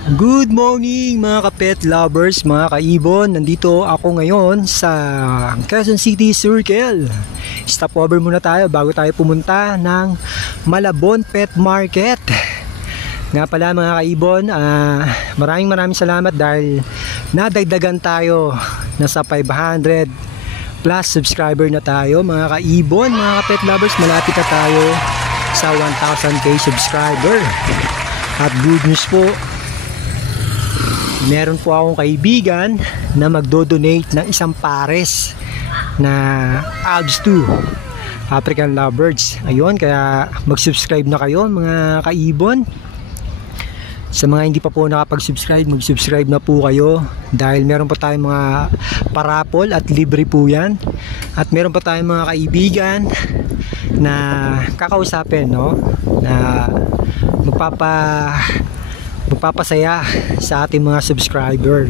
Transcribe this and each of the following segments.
Good morning mga ka-pet lovers, mga kaibon. Nandito ako ngayon sa Quezon City Circle. Stopover muna tayo bago tayo pumunta ng Malabon Pet Market. Nga pala mga kaibon, maraming salamat dahil nadagdagan tayo. Nasa 500 plus subscriber na tayo mga kaibon. Mga ka-pet lovers, malapit na tayo sa 1,000k subscriber. At good news po, meron po akong kaibigan na magdo-donate ng isang pares na Alps 2 African Lovebirds. Ayun, kaya mag-subscribe na kayo mga kaibon. Sa mga hindi pa po nakapag-subscribe, mag-subscribe na po kayo dahil meron pa tayong mga parapol at libre po yan. At meron pa tayong mga kaibigan na kakausapin, no? Na magpapasaya sa ating mga subscriber.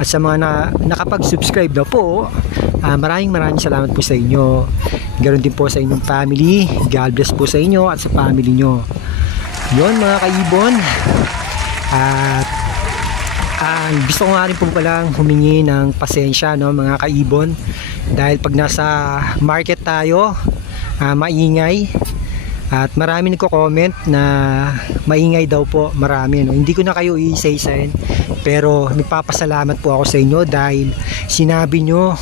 At sa mga nakapag-subscribe na po, maraming salamat po sa inyo. Ganoon din po sa inyong family. God bless po sa inyo at sa family nyo. Yun mga kaibon. At gusto ko nga rin po palang humingi ng pasensya, no, mga kaibon, dahil pag nasa market tayo, maingay. At marami nagko-comment na maingay daw po, marami, no? Hindi ko na kayo i-isa-isahin, pero nagpapasalamat po ako sa inyo dahil sinabi nyo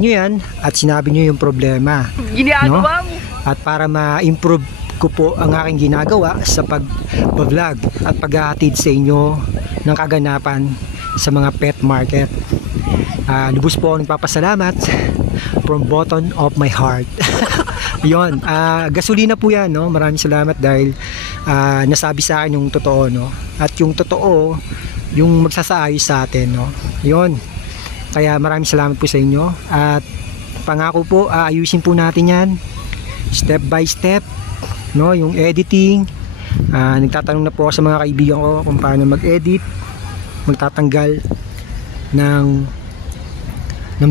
yan at sinabi nyo yung problema, no? At para ma-improve ko po ang aking ginagawa sa pag-vlog at paghahatid sa inyo ng kaganapan sa mga pet market. Lubos po ako nagpapasalamat from bottom of my heart. Yun, gasolina po yan, no? Maraming salamat dahil nasabi sa akin yung totoo, no? At yung totoo, yung magsasaayos sa atin, no? Yun, kaya maraming salamat po sa inyo. At pangako po, ayusin po natin yan step by step, no? Yung editing, nagtatanong na po ako sa mga kaibigan ko kung paano mag-edit, magtatanggal ng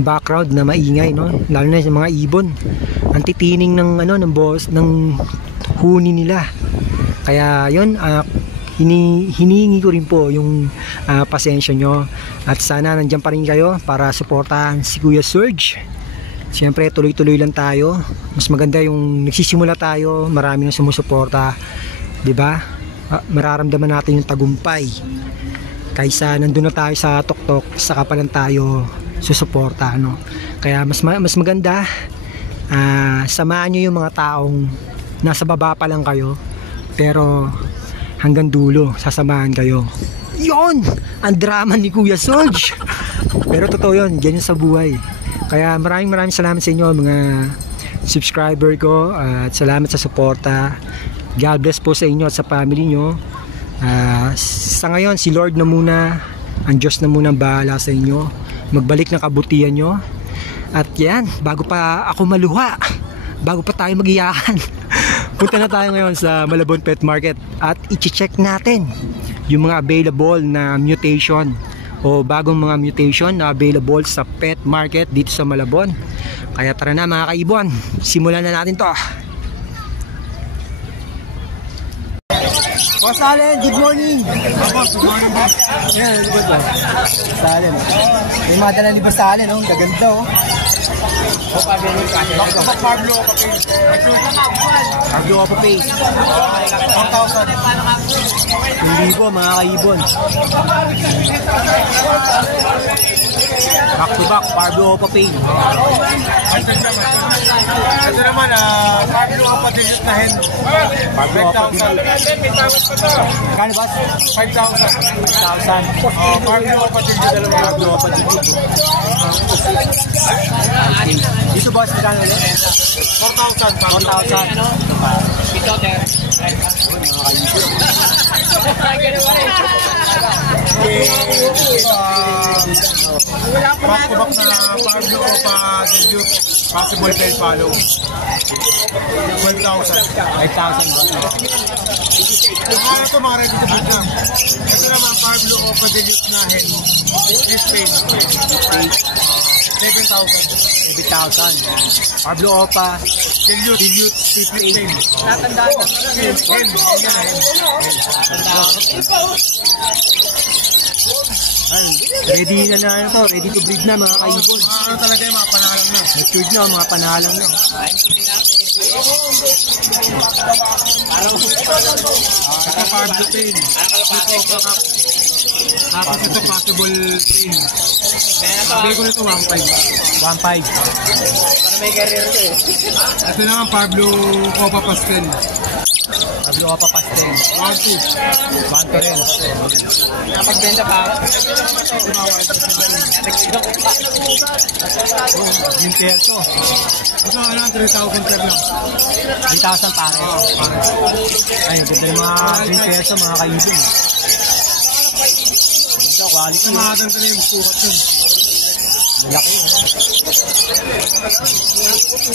background na maingay, no? Lalo na sa mga ibon, ang titining ng boss ng huni nila. Kaya yun, hinihingi ko rin po yung pasensya nyo, at sana nandiyan pa rin kayo para suportahan si Kuya Serge. Siyempre tuloy-tuloy lang tayo. Mas maganda yung nagsisimula tayo, marami nang sumusuporta, 'di ba? Mararamdaman natin yung tagumpay kaysa nandun na tayo sa tuktok, saka pa lang tayo susuporta, no? Kaya mas maganda, samahan nyo yung mga taong nasa baba pa lang kayo, pero hanggang dulo sasamahan kayo. Yon ang drama ni Kuya Serge. Pero totoo yun, ganyan sa buhay. Kaya maraming salamat sa inyo mga subscriber ko, at salamat sa suporta. God bless po sa inyo at sa family nyo. Sa ngayon, si Lord na muna, ang Diyos na muna bahala sa inyo. Magbalik ng kabutihan nyo. At yan, bago pa ako maluha, bago pa tayo mag-iyakan, punta na tayo ngayon sa Malabon Pet Market at i-check natin yung mga available na mutation o bagong mga mutation na available sa pet market dito sa Malabon. Kaya tara na mga kaibon, simulan na natin to. Boss Allen, good morning. Good morning, boss. Yan, good po. Boss Allen. May mga dala ni Boss Allen, ang gaganda, oh. Pablo Opa Pay. 1,000. Hindi po mga kaibon. Back to back, Pablo Opa Pay. Ito naman, Pablo Opa Dilute na hen. Pablo Opa Dilute. Kano ba? 5,000. Pablo Opa Dilute dalawa. Pablo Opa Dilute. Dito boss, magkano ulit? 4,000. 4,000. Ito, Ter. Back to back na Pablo Opa Dilute. Possible fail follow. 12,000. 5,000 ba? Ito mga ready to boot na. Ito naman Pablo Opa Dilute na hen. This pain. 7,000. 7,000. Pablo Opa, Dilute, split Hen. Natandaan ko. Hen. ay, ready na ano to, ready to breed na mga kaibon. Ano talaga yung mga panalang na. Matured na, mga panalang na. Ito Pablo Pain. Tapos ito possible Pain. Sabi ko nito 1.5. 1.5. May career ko eh. Ito naman Pablo Copa Pastel. Pablo Opa Pastel. 1.2. 1 rin. Napagbenta pa ako. Yung perso. Ito ano, 3,000 per lang. 3,000 pare. Ayun, ganda yung mga green perso, mga kaibon. Ito, quality. Ito mga ganito na yung sukat yun. Malaki.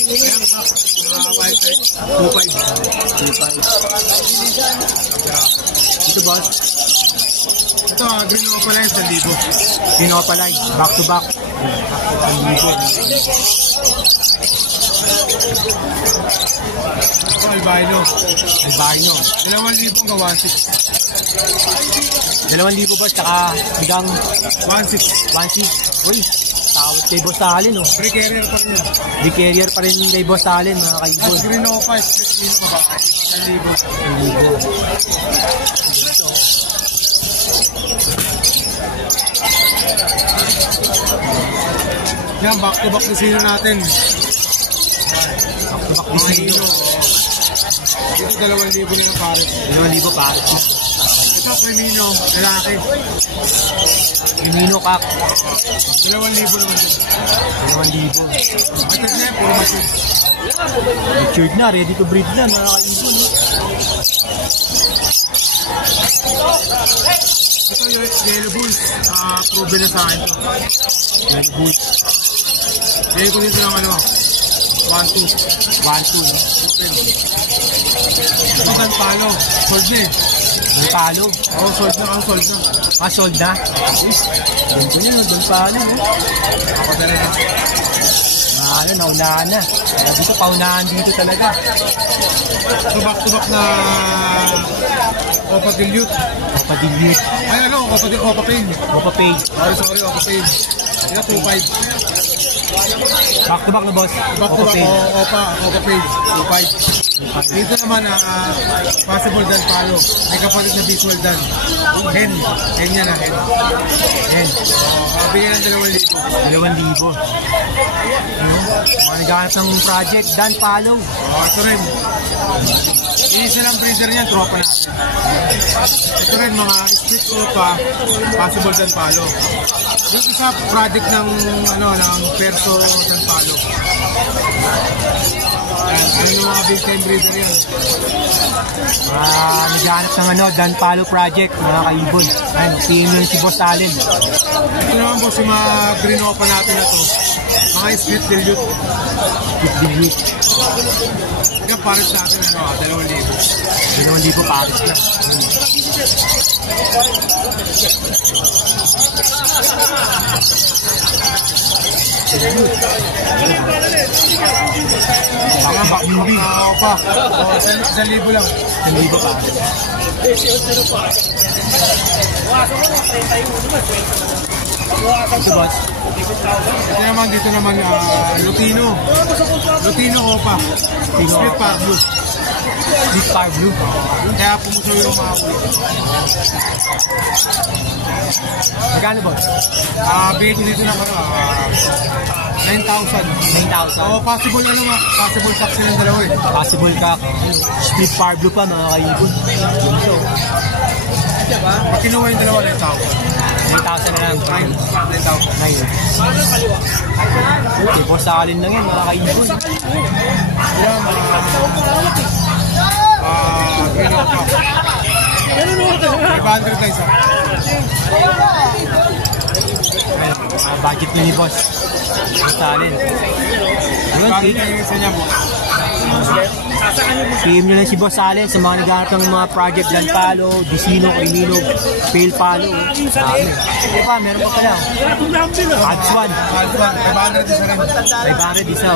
Ayan pa, mga white type, 2.5. 2.5. Ito boss, Ito, green opaline, 1,000. Pinopaline, back to back. Ito, albino. Albino. 2,000 gawa 1,600. 2,000 boss, tsaka bigang 1,600. 1.6. Uy, tawad kay Boss Allen, oh. Free carrier pa rin yun. Di carrier pa rin kay Boss Allen, mga kaibon. Tapos green opa, split dito mabahay. 1,000. Yan, back to back na sino natin. Back to back Mga design. hino. Dito 2,000 na yung pares. 2,000 pare. Ito, Cremino, lalaki. Minino Kak, 2,000 naman din. 2,000. Matud na yan, puro matud. Matured na, ready to breed na, mga kaibon. Ito yung Yellow Bulls. Proven na sa akin to. Red Bull, Bigay ko dito ng ano, 1,200. 1.2, no? Ito kan palo. Sold na eh. May palo. Oo, sold na. Ah, sold na. Ganda nyo, doon palo, no? Ako na rin. Ano, naunahan na. Kaya dito, paunahan dito talaga. Ito back to back na Opa Dilute. Opa Dilute, Ay ano, Opa Pain. Opa Page. Sorry, Opa Pain. Ito 2,500. Back to back na boss. Back to Opa back, Page. Opa Pain. 2,500. Dito naman, possible dan palo. May kapatid na visual dan. Hen. Hen yan hen. Yan, Bigyan ng 2,000. 2,000. Ano? Mga naghanap ng project, Dan Palo. Ito rin. Isa lang breeder niyan, tropa natin. Ito rin, mga split opa, possible dan palo. Dito sa project ng, ng Perso dan palo. Ayan, ano yung mga big time breeder yan? Naghanap ng Dan Palo project, mga kaibon. Ayun, PM yun si Boss Allen. Ito naman boss, yung mga green opa natin na to. Mga split dilute. With Dilute. Yung pares natin, 2,000. 2,000 pares na. Mga back opa. 1,000 lang. 1,000 pares. Ito boss, Ito naman, dito naman, Lutino. Lutino opa. Split par blue. Big Fire Blue. Kaya pumusaw yung mga ulo. Magkano boss? Bigay ko dito ng 9,000. 9,000. Possible possible tax ng dalawa eh. Possible ka. Split Fire Blue pa, mga kaibon. Pag kinuha yung dalawa, 9,000. 9,000 na lang. 9,000. Ngayon. Okay, Boss Allen lang yan, mga kaibon. Yan, green opa. 500 lang isa. Ayun, budget ni Boss. Boss Allen. Ayun, 500 cake. lang isa niya mo. PM nyo lang si Boss Allen sa mga naghahanap ng mga project Land Palo, Disino, Crimino, Pale Palo. Dami. Ito pa, meron pa pala. Adds 1. 500 isa rin. 500 isa.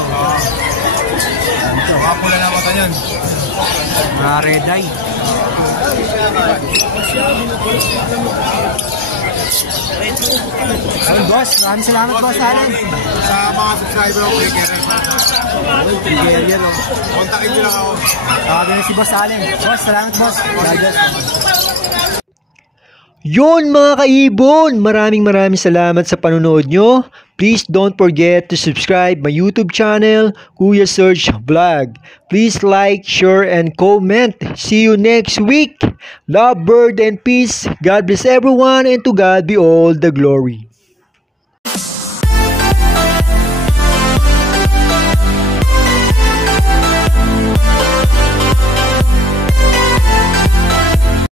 Ito, kapula na mata yan. Mga red eye. Ayun, boss. Maraming salamat, Boss Allen. Sa mga subscriber ko, Nigeria, no? kontakin nyo lang ako. Tawagin na si Boss Allen. Boss, salamat, boss. Yun mga kaibon, maraming salamat sa panonood nyo. Please don't forget to subscribe my YouTube channel, Kuya Search Vlog. Please like, share, and comment. See you next week. Love, bird, and peace. God bless everyone, and to God be all the glory.